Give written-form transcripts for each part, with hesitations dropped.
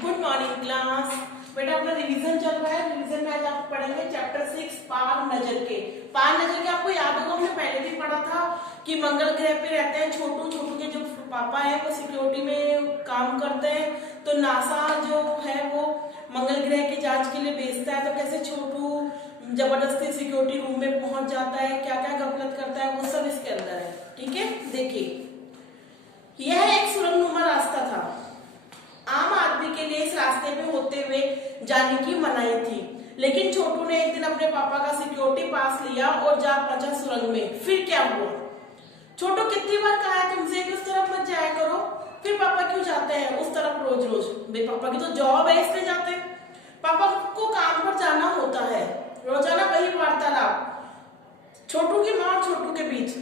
Good morning class. बेटा अपना revision चल रहा है। रिवीजन में आज आप पढ़ेंगे चैप्टर 6 पार नजर के। पार नजर के आपको याद होगा, हमने पहले भी पढ़ा था कि मंगल ग्रह पे रहते हैं छोटू। छोटू के जो पापा है वो सिक्योरिटी में काम करते हैं, तो नासा जो है वो मंगल ग्रह की जांच के लिए भेजता है। तो कैसे छोटू जबरदस्ती सिक्योरिटी रूम में पहुंच जाता है, क्या क्या गफलत करता है, वो सब इसके अंदर है। ठीक है, देखिए यह एक सुरंगनुमा रास्ता था। आम आदमी के लिए इस रास्ते पे होते हुए जाने की मनाही थी, लेकिन छोटू ने एक दिन अपने पापा का सिक्योरिटी पास लिया और जा पहुंचा सुरंग में। फिर क्या हुआ? छोटू कितनी बार कहा है तुमसे कि उस तरफ मत जाया करो, फिर पापा क्यों जाते हैं उस तरफ रोज रोज? भाई पापा की तो जॉब है इसलिए जाते हैं। पापा को काम पर जाना होता है, रोजाना वही वार्तालाप छोटू की माँ और छोटू के बीच।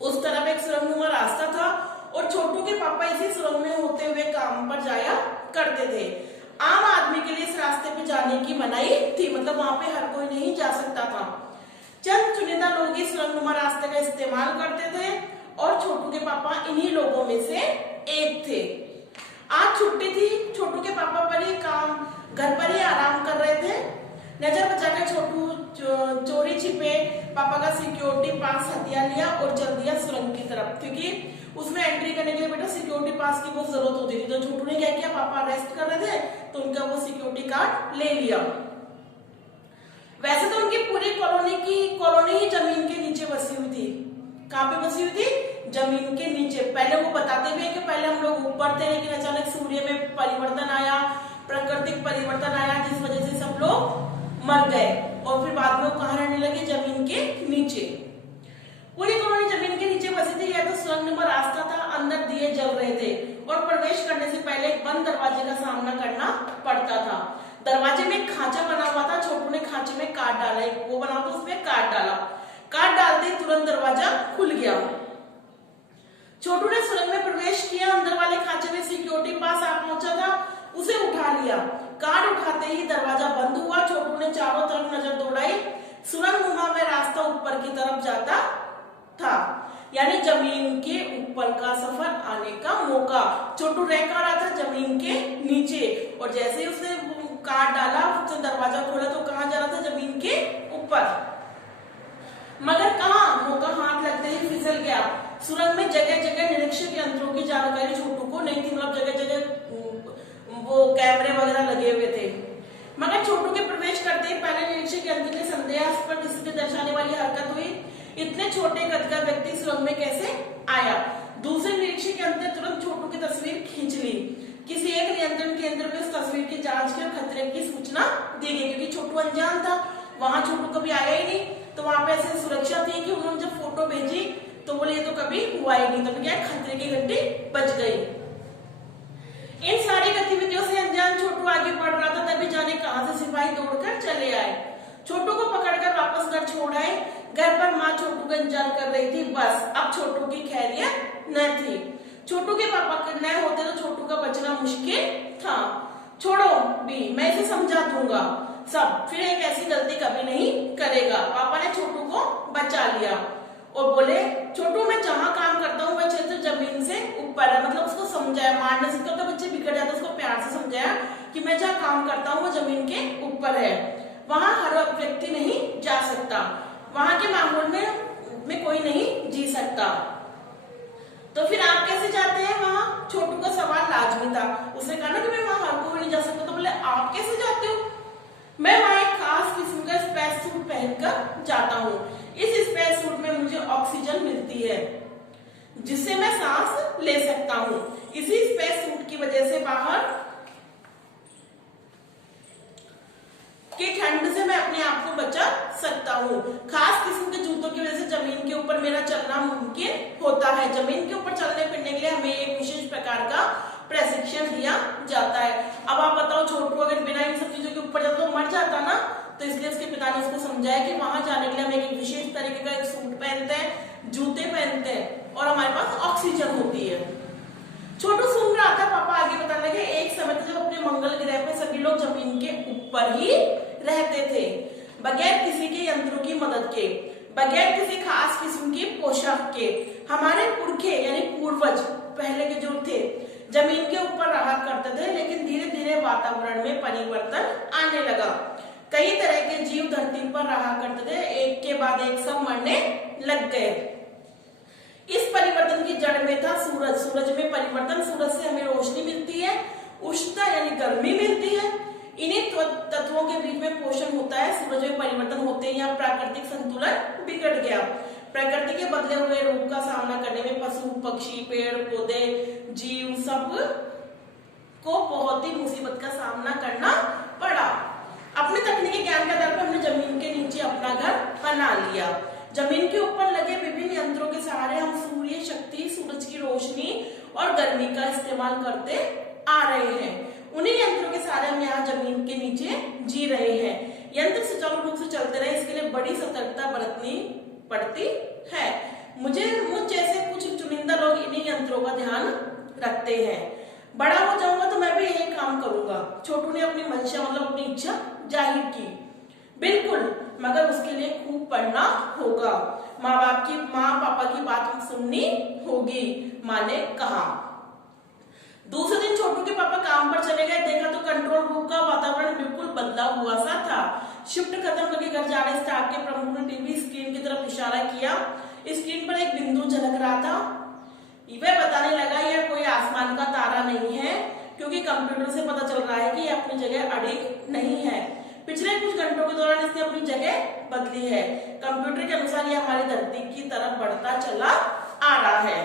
उस तरफ एक सुरंगनुमा रास्ता था और छोटू के पापा इसी सुरंग में होते हुए काम पर जाया करते थे। आम आदमी के लिए इस रास्ते पे जाने की मनाही थी, मतलब वहां पे हर कोई नहीं जा सकता था। चंद चुनिंदा लोग इस सुरंगनुमा रास्ते का इस्तेमाल करते थे और छोटू के पापा इन्हीं लोगों में से एक थे। आज छुट्टी थी, छोटू के पापा पर ही काम घर पर ही आराम कर रहे थे। नजर बचाकर छोटू चोरी छिपे पापा का सिक्योरिटी पास हथियार लिया और चल दिया सुरंग की तरफ, क्योंकि उसमें एंट्री करने के लिए बेटा सिक्योरिटी पास की बहुत जरूरत होती थी। तो छोटू ने क्या किया, पापा अरेस्ट कर रहे थे तो उनका वो सिक्योरिटी कार्ड ले लिया। वैसे तो उनकी पूरी कॉलोनी ही जमीन के नीचे बसी हुई थी। कहाँ पे बसी हुई थी? जमीन के नीचे। पहले वो बताते भी है कि पहले हम लोग ऊपर थे, लेकिन अचानक सूर्य में परिवर्तन आया, प्राकृतिक परिवर्तन आया, जिस वजह से सब लोग मर गए और फिर बाद में वो कहाँ रहने लगे? जमीन के नीचे। पूरी कॉलोनी जमीन के नीचे बसी थी। यह तो सुरंगनुमा रास्ता था, अंदर दिए जल रहे थे और प्रवेश करने से पहले एक बंद दरवाजे का सामना करना पड़ता था। दरवाजे में एक खांचा बना हुआ था। छोटू ने खांचे में काट डाला, एक वो बना था उसमें काट डाला। काट डालते तुरंत दरवाजा खुल गया। छोटू ने सुरंग में प्रवेश किया। अंदर वाले खांचे में सिक्योरिटी पास आ पहुंचा था, उसे उठा लिया। कार्ड उठाते ही दरवाजा बंद हुआ। छोटू ने चारों तरफ नजर दौड़ाई। सुरंगनुमा में रास्ता ऊपर की तरफ जाता था, यानी जमीन के ऊपर का सफर आने का मौका। छोटू रह कर रहा था जमीन के नीचे और जैसे ही उसने कार्ड डाला, उसने दरवाजा खोला तो कहाँ जा रहा था? जमीन के ऊपर। मगर कहाँ? मौका हाथ लगते ही फिसल गया। सुरंग में जगह जगह निरीक्षक यंत्रों की जानकारी छोटू को नहीं थी, मतलब जगह जगह वो कैमरे वगैरह लगे हुए थे। मगर छोटू के प्रवेश करते ही पहले निरीक्षक यंत्र के संदेहास्पद स्थिति दर्शाने वाली हरकत हुई। इतने छोटे कद का व्यक्ति सुरंग में कैसे आया? दूसरे निरीक्षक यंत्र ने तुरंत छोटू की तस्वीर खींच ली। किसी एक नियंत्रण केंद्र में उस तस्वीर की जांच की और खतरे की सूचना दी गई, क्योंकि छोटू अनजान था, वहां छोटू कभी आया ही नहीं। तो वहां पे ऐसी सुरक्षा थी कि उन्होंने जब फोटो भेजी तो बोले ये तो कभी हुआ ही नहीं। तब क्या खतरे की घंटी बज गई। इन सारी गतिविधियों से अनजान छोटू आगे बढ़ रहा था, तभी जाने कहां से सिपाही दौड़कर चले आए। छोटू को पकड़कर वापस घर छोड़ आए। घर पर माँ छोटू का इंतजार कर रही थी। बस अब छोटू की खैरियत न थी। छोटू के पापा न होते तो छोटू का बचना मुश्किल था। छोड़ो भी, मैं इसे समझा दूंगा सब, फिर एक ऐसी गलती कभी नहीं करेगा। पापा ने छोटू को बचा लिया और बोले छोटू मैं जहाँ काम करता हूँ वह क्षेत्र जमीन से ऊपर है। मतलब उसको समझाया, मारने से तो बच्चे बिगड़ जाते, उसको प्यार से समझाया कि मैं जहाँ काम करता हूँ वो जमीन के ऊपर है, वहां हर व्यक्ति नहीं जा सकता, वहां के माहौल में कोई नहीं जी सकता। तो फिर आप कैसे जाते हैं वहां? छोटू का सवाल लाजमी था। उसने कहा ना कि मैं वहां हर कोई नहीं जा सकता। तो बोले आप कैसे जाते हो? मैं वहां एक खास किस्म का स्पेस सूट पहनकर जाता हूँ। इस स्पेस सूट में मुझे ऑक्सीजन मिलती है जिससे मैं सांस ले सकता हूँ। इसी स्पेस सूट की वजह से बाहर कि ठंड से मैं अपने आप को बचा सकता हूँ। खास किस्म के जूतों की वजह से जमीन के ऊपर मेरा चलना मुमकिन होता है। जमीन के ऊपर चलने फिरने के लिए हमें एक विशेष प्रकार का प्रशिक्षण दिया जाता है। अब आप बताओ छोटू अगर बिना इन सब चीजों के ऊपर जाता तो मर जाता ना। तो इसलिए उसके पिता ने उसको समझाया कि वहां जाने के लिए हम एक विशेष तरीके का एक सूट पहनते हैं, जूते पहनते हैं और हमारे पास ऑक्सीजन होती है। छोटू सुन रहा था। पापा आगे बताने लगे एक समय था जब अपने मंगल ग्रह पे सभी लोग जमीन के ऊपर ही रहते थे, बगैर किसी के यंत्रों की मदद के, बगैर किसी खास किस्म की पोशाक के। हमारे पुरखे यानी पूर्वज पहले के जो थे जमीन के ऊपर रहा करते थे, लेकिन धीरे धीरे वातावरण में परिवर्तन आने लगा। कई तरह के जीव धरती पर रहा करते थे, एक के बाद एक सब मरने लग गए। इस परिवर्तन की जड़ में था सूरज। सूरज में परिवर्तन, सूरज से हमें रोशनी मिलती है, उष्णता यानी गर्मी मिलती है। इन्हीं तत्वों के बीच में पोषण होता है। सूरज में परिवर्तन होते ही यहाँ प्राकृतिक संतुलन बिगड़ गया। प्रकृति के बदले हुए रूप का सामना करने में पशु पक्षी पेड़ पौधे जीव सब को बहुत ही मुसीबत का सामना करना पड़ा। अपने तकनीकी ज्ञान के आधार पर हमने जमीन के नीचे अपना घर बना लिया। जमीन के ऊपर लगे विभिन्न यंत्रों के सहारे हम सूर्य शक्ति, सूरज की रोशनी और गर्मी का इस्तेमाल करते आ रहे हैं। उन्हीं यंत्रों के सहारे हम यहाँ जमीन के नीचे जी रहे हैं। यंत्र सुचारू रूप से चलते रहे, इसके लिए बड़ी सतर्कता बरतनी पड़ती है। मुझ जैसे कुछ चुनिंदा लोग इन्हीं यंत्रों का ध्यान रखते हैं। बड़ा हो जाऊंगा तो मैं भी यही काम करूंगा। छोटू ने अपनी मंशा मतलब अपनी इच्छा जाहिर की। बिल्कुल, मगर उसके लिए खूब पढ़ना होगा, माँ पापा की बात सुननी होगी, माँ ने कहा। दूसरे दिन छोटू के पापा काम पर चले गए। देखा तो कंट्रोल रूम का वातावरण बिल्कुल बदला हुआ सा था। शिफ्ट खत्म करके घर जाने स्टाफ के प्रमुख ने टीवी स्क्रीन की तरफ इशारा किया। स्क्रीन पर एक बिंदु झलक रहा था। वह बताने लगा यह कोई आसमान का तारा नहीं है, क्योंकि कंप्यूटर से पता चल रहा है कि यह अपनी जगह अड़िग नहीं है। पिछले कुछ घंटों के दौरान इसने अपनी जगह बदली है। कंप्यूटर के अनुसार यह हमारी धरती की तरफ बढ़ता चला आ रहा है।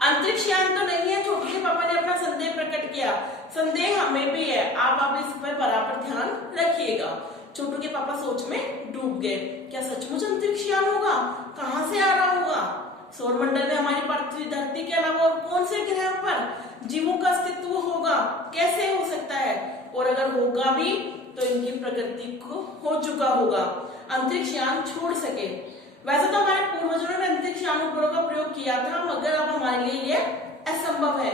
अंतरिक्ष यान तो नहीं है, छोटू के पापा ने अपना संदेह प्रकट किया। संदेह हमें भी है, आप इस पर बराबर ध्यान रखिएगा। छोटू के पापा सोच में डूब गए। क्या सचमुच अंतरिक्ष यान होगा? कहाँ से आ रहा होगा? सौरमंडल में हमारी पृथ्वी धरती के अलावा और कौन से ग्रह पर जीवों का अस्तित्व होगा? कैसे हो सकता है? और अगर होगा भी तो इनकी प्रकृति को हो चुका होगा, अंतरिक्ष यान छोड़ सके। वैसे तो हमारे पूर्वजों ने अंतरिक्ष यान उपग्रह का प्रयोग किया था, मगर अब हमारे लिए यह असंभव है।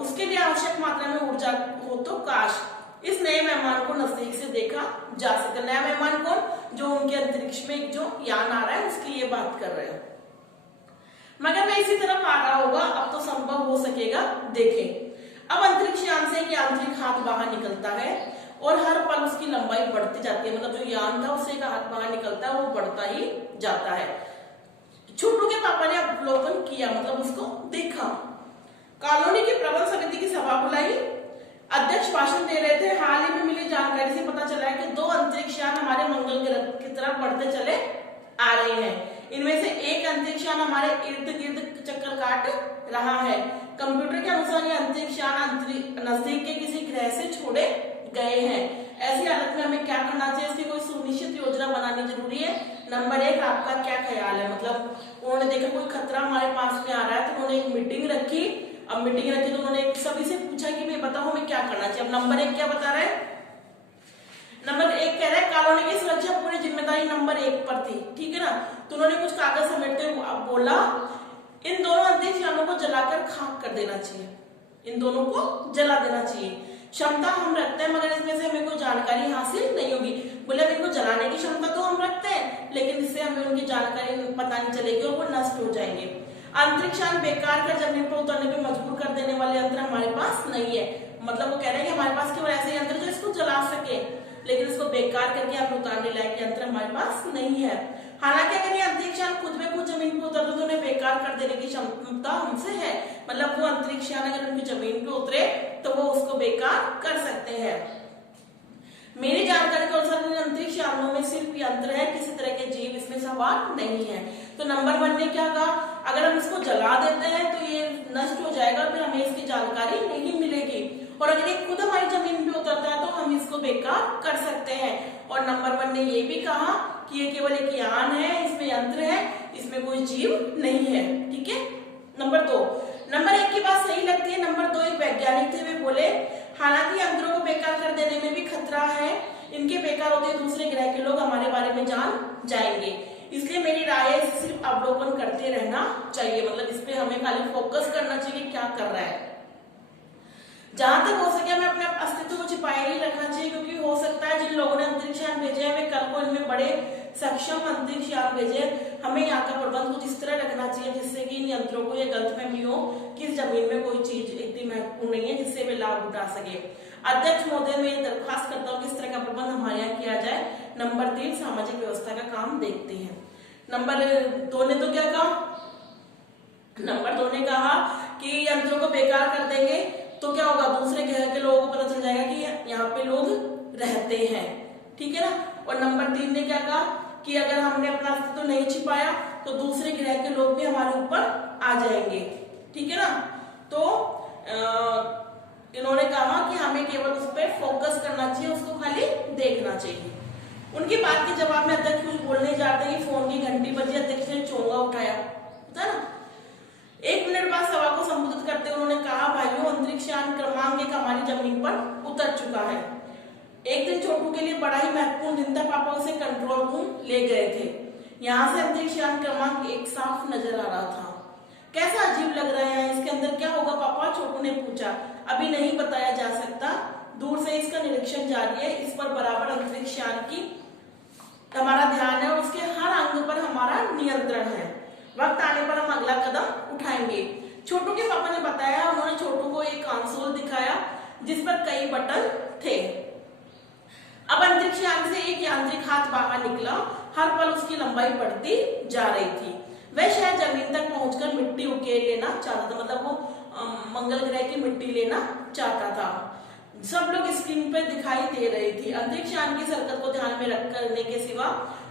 उसके लिए आवश्यक मात्रा में ऊर्जा हो तो काश इस नए मेहमान को नजदीक से देखा जा सके। नया मेहमान कौन? जो उनके अंतरिक्ष में जो यान आ रहा है उसकी ये बात कर रहे हैं। मगर वह इसी तरफ आ रहा होगा, अब तो संभव हो सकेगा। देखें, अब अंतरिक्ष यान से एक यांत्रिक हाथ बाहर निकलता है और हर पल उसकी लंबाई बढ़ती जाती है। मतलब जो यान था उससे एक हाथ बाहर निकलता है, वो बढ़ता ही जाता है। छोटू के पापा ने अवलोकन किया, मतलब उसको देखा। कॉलोनी की प्रबंध समिति की सभा बुलाई। अध्यक्ष भाषण दे रहे थे। हाल ही में मिली जानकारी से पता चला है कि 2 अंतरिक्ष यान हमारे मंगल ग्रह की तरफ बढ़ते चले आ रहे हैं। इनमें से एक अंतरिक्ष यान हमारे इर्द गिर्द चक्कर काट रहा है। कंप्यूटर के अनुसार ये अंतरिक्ष यान नजदीक के किसी ग्रह से छोड़े गए हैं। ऐसी हालत में हमें क्या करना चाहिए? इसकी कोई सुनिश्चित योजना बनानी जरूरी है। नंबर 1, आपका क्या ख्याल है? मतलब उन्होंने देखा कोई खतरा हमारे पास में आ रहा है, तो उन्होंने एक मीटिंग रखी। अब मीटिंग रखी तो उन्होंने सभी से पूछा कि भाई बताओ हमें क्या करना चाहिए। अब नंबर 1 क्या बता रहा है? नंबर 1 कह रहा है कॉलोनी की सुरक्षा पूरी जिम्मेदारी नंबर 1 पर थी। ठीक है ना? तो उन्होंने कुछ कागज समेटते हुए बोला इन दोनों अंतरिक्ष यानों को जलाकर खाक कर देना चाहिए। इन दोनों को जला देना चाहिए। क्षमता हम रखते हैं, मगर इसमें से हमें कोई जानकारी हासिल नहीं होगी। बोले इनको जलाने की क्षमता तो हम रखते हैं, लेकिन इससे हमें उनकी जानकारी पता नहीं चलेगी और वो नष्ट हो जाएंगे। अंतरिक्ष यान बेकार कर जमीन पर उतरने पर मजबूर कर देने वाले यंत्र हमारे पास नहीं है। मतलब वो कह रहे हैं कि हमारे पास केवल ऐसे यंत्र जो इसको जला सके, लेकिन इसको बेकार करके हमें उतारने लायक यंत्र हमारे पास नहीं है। हालांकि अगर ये अंतरिक्ष यान खुद में खुद जमीन पर उतरते तो उन्हें बेकार कर देने की क्षमता हमसे है। मतलब वो अंतरिक्ष यान अगर उनकी जमीन पे उतरे तो वो उसको बेकार कर सकते हैं। मेरी जानकारी के अनुसार इन अंतरिक्ष यानों में सिर्फ यंत्र है, किसी तरह के जीव इसमें सवार नहीं है। तो नंबर 1 ने क्या कहा? अगर हम इसको जला देते हैं तो ये नष्ट हो जाएगा, फिर हमें इसकी जानकारी नहीं मिलेगी। और अगर ये खुद हमारी जमीन पे उतरता है तो हम इसको बेकार कर सकते हैं। और नंबर 1 ने ये भी कहा कि ये केवल एक यान है, इसमें यंत्र है, इसमें कोई जीव नहीं है। ठीक है? नंबर 2, नंबर 1 की बात सही लगती है। नंबर 2 एक वैज्ञानिक थे, वे बोले हालांकि यंत्रों को बेकार कर देने में भी खतरा है। इनके बेकार होते दूसरे ग्रह के लोग हमारे बारे में जान जाएंगे, इसलिए मेरी राय है इसे सिर्फ अवलोकन करते रहना चाहिए। मतलब इस पे हमें खाली फोकस करना चाहिए क्या कर रहा है। जहां तक हो सके हमें अपने अस्तित्व को छिपाए ही रखना चाहिए, क्योंकि हो सकता है जिन लोगों ने अंतरिक्ष यान भेजे हैं वे कल को इनमें बड़े सक्षम अंतरिक्ष यान भेजे। हमें यहाँ का प्रबंध कुछ इस तरह रखना चाहिए जिससे कि इन यंत्रों को यह गलतफहमी हो कि इस जमीन में कोई चीज महत्वपूर्ण नहीं है जिससे वे लाभ उठा सके। अध्यक्ष महोदय, मैं दरख्वास्त करता हूँ कि इस तरह का प्रबंध हमारे यहाँ किया जाए। नंबर 3, सामाजिक व्यवस्था का काम देखते हैं। नंबर 2 ने तो क्या कहा? नंबर 2 ने कहा कि यंत्रों को बेकार कर देंगे तो क्या होगा, दूसरे ग्रह के लोगों को पता चल जाएगा कि यहाँ पे लोग रहते हैं, ठीक है ना। और नंबर 3 ने क्या कहा कि अगर हमने अपना अस्तित्व तो नहीं छिपाया तो दूसरे ग्रह के लोग भी हमारे ऊपर आ जाएंगे, ठीक है ना। तो इन्होंने कहा कि हमें केवल उस पर फोकस करना चाहिए, उसको खाली देखना चाहिए। उनकी बात के जवाब में अध्यक्ष कुछ बोलने जाते हैं कि फोन की घंटी बजी, अध्यक्ष ने चोंगा उठाया, होता है ना। 1 मिनट बाद सभा को संबोधित करते हुए उन्होंने कहा, भाइयों, अंतरिक्ष यान क्रमांक 1 हमारी जमीन पर उतर चुका है। एक दिन छोटू के लिए बड़ा ही महत्वपूर्ण दिन था। पापा उसे कंट्रोल रूम ले गए थे। यहाँ से अंतरिक्ष यान क्रमांक 1 साफ नजर आ रहा था। कैसा अजीब लग रहा है, इसके अंदर क्या होगा पापा? छोटू ने पूछा। अभी नहीं बताया जा सकता, दूर से इसका निरीक्षण जारी है। इस पर बराबर अंतरिक्ष यान की हमारा ध्यान है और उसके हर अंग पर हमारा नियंत्रण है। वक्त आने पर हम अगला कदम उठाएंगे। छोटू के पापा ने बताया। उन्होंने छोटू को एक कंसोल दिखाया जिस पर कई बटन थे। अब अंतरिक्ष यान से एक यांत्रिक हाथ बाहर निकला। हर पल उसकी लंबाई बढ़ती जा रही थी। वह शायद जमीन तक पहुंचकर मिट्टी उकेर लेना चाहता था, मतलब वो मंगल ग्रह की मिट्टी लेना चाहता था। सब लोग स्क्रीन पर दिखाई दे रही थी। अंतरिक्ष यान की हरकत को ध्यान में रख करने के सिवा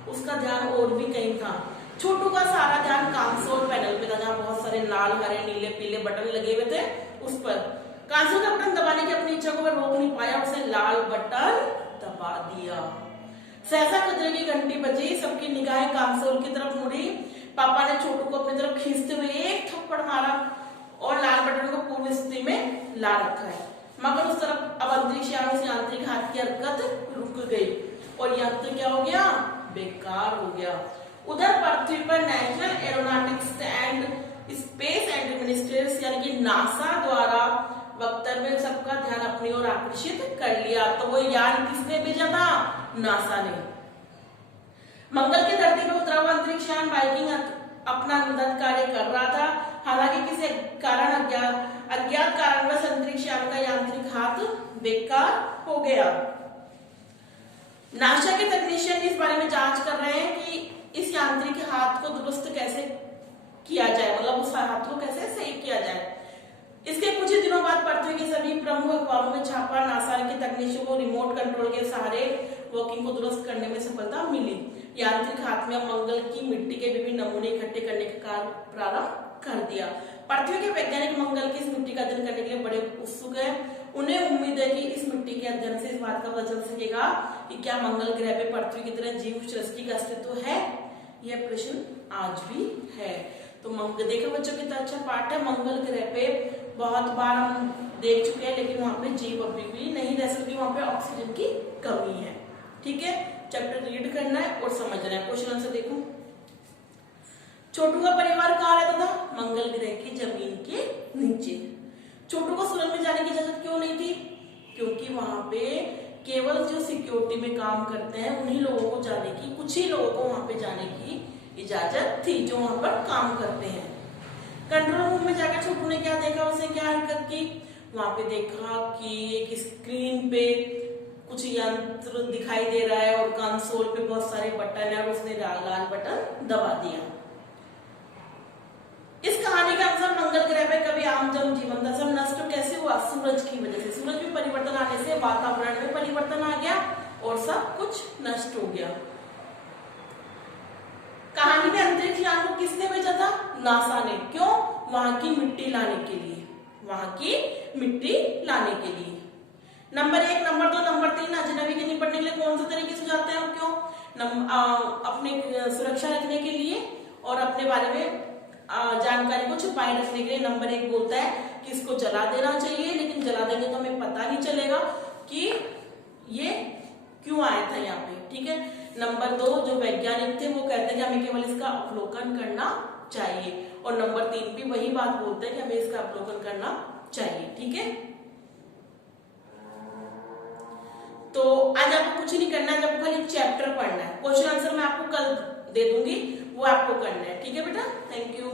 उसका ध्यान और भी कहीं था। छोटू का सारा ध्यान कंसोल पैनल पे था, जहाँ बहुत सारे लाल, हरे, नीले, पीले बटन लगे हुए थे। उस पर कंसोल का बटन दबाने की अपनी इच्छा को वह रोक नहीं पाया। उसे लाल बटन दबा दिया। सहसा खतरे की घंटी बजी। सबकी निगाहें कंसोल की तरफ मुड़ी। पापा ने छोटू को अपनी तरफ खींचते हुए एक थप्पड़ मारा और लाल बटन को पूर्व स्थिति में ला रखा है। मगर उस तरफ अब अंतरिक्ष यान से यांत्रिक हाथ की हरकत रुक गई और यंत्र क्या हो गया? बेकार हो गया। उधर पृथ्वी पर national aeronautics and space administration यानी कि नासा द्वारा वक्तव्य में सबका ध्यान अपनी ओर आकर्षित कर लिया। तो वो यान किसने भेजा था? नासा ने। मंगल की धरती पर उतरा हुआ अंतरिक्ष यान वाइकिंग अपना अनुदान कार्य कर रहा था। हालांकि किसी कारण अज्ञात कारणवश अंतरिक्ष यान का यांत्रिक हाथ बेकार हो गया। नासा के तकनीशियन इस बारे में जांच कर रहे हैं कि इस यांत्रिक हाथ को दुरुस्त कैसे किया जाए, मतलब उस हाथ को कैसे सही किया जाए। इसके कुछ ही दिनों बाद पृथ्वी के सभी प्रमुख अखबारों में छापा। नासा के तकनीशियों को रिमोट कंट्रोल के सहारे वर्किंग को दुरुस्त करने में सफलता मिली। यांत्रिक हाथ में मंगल की मिट्टी के विभिन्न नमूने इकट्ठे करने का कार्य प्रारंभ कर दिया। पृथ्वी के वैज्ञानिक मंगल की इस मिट्टी का अध्ययन करने के लिए बड़े उत्सुक है। उन्हें उम्मीद है कि इस मिट्टी के अध्ययन से इस बात का पता चल सकेगा कि क्या मंगल ग्रह पे पृथ्वी की तरह जीव सृष्टि का अस्तित्व है। यह प्रश्न आज भी है। तो देखो बच्चों, कितना अच्छा पाठ है। मंगल ग्रह पे बहुत बार हम देख चुके हैं, लेकिन वहां पे जीव अभी भी नहीं रह सकती, वहां पे ऑक्सीजन की कमी है। ठीक है, चैप्टर रीड करना है और समझना है। क्वेश्चन आंसर देखो। छोटू का परिवार कहाँ रहता था? मंगल ग्रह की जमीन के नीचे। छोटू को सूरज में जाने की इजाजत क्यों नहीं थी? क्योंकि वहां पे केवल जो सिक्योरिटी में काम करते हैं उन्हीं लोगों को जाने की, कुछ ही लोगों को वहां पे जाने की इजाजत थी जो वहां पर काम करते हैं। कंट्रोल रूम में जाकर छोटू ने क्या देखा? उसने क्या हरकत की? वहां पे देखा कि एक स्क्रीन पे कुछ यंत्र दिखाई दे रहा है और कंसोल पे बहुत सारे बटन है और उसने लाल बटन दबा दिया। इस कहानी के अनुसार मंगल ग्रह पे कभी आम जन जीवन था, सब नष्ट कैसे हुआ? सूरज की वजह से। सूरज में परिवर्तन आने से वातावरण में परिवर्तन आ गया और सब कुछ नष्ट हो गया। कहानी में अंतरिक्ष यान को किसने भेजा था? नासा ने। क्यों? वहां की मिट्टी लाने के लिए, वहां की मिट्टी लाने के लिए। नंबर 1, नंबर 2, नंबर 3 अजनबी के निपटने के लिए कौन से तरीके से जाते हैं? क्यों? अपने सुरक्षा रखने के लिए और अपने बारे में जानकारी को छुपाए रखने के लिए। नंबर 1 बोलता है कि इसको जला देना चाहिए, लेकिन जला देंगे तो हमें पता नहीं चलेगा कि ये क्यों आया था यहाँ पे। ठीक है। नंबर 2 जो वैज्ञानिक थे वो कहते हैं कि हमें केवल इसका अवलोकन करना चाहिए, और नंबर 3 भी वही बात बोलते हैं कि हमें इसका अवलोकन करना चाहिए। ठीक है। तो आज आपको कुछ नहीं करना है, आपको खाली चैप्टर पढ़ना है। क्वेश्चन आंसर मैं आपको कल दे दूंगी, वो आपको करना है। ठीक है बेटा, थैंक यू।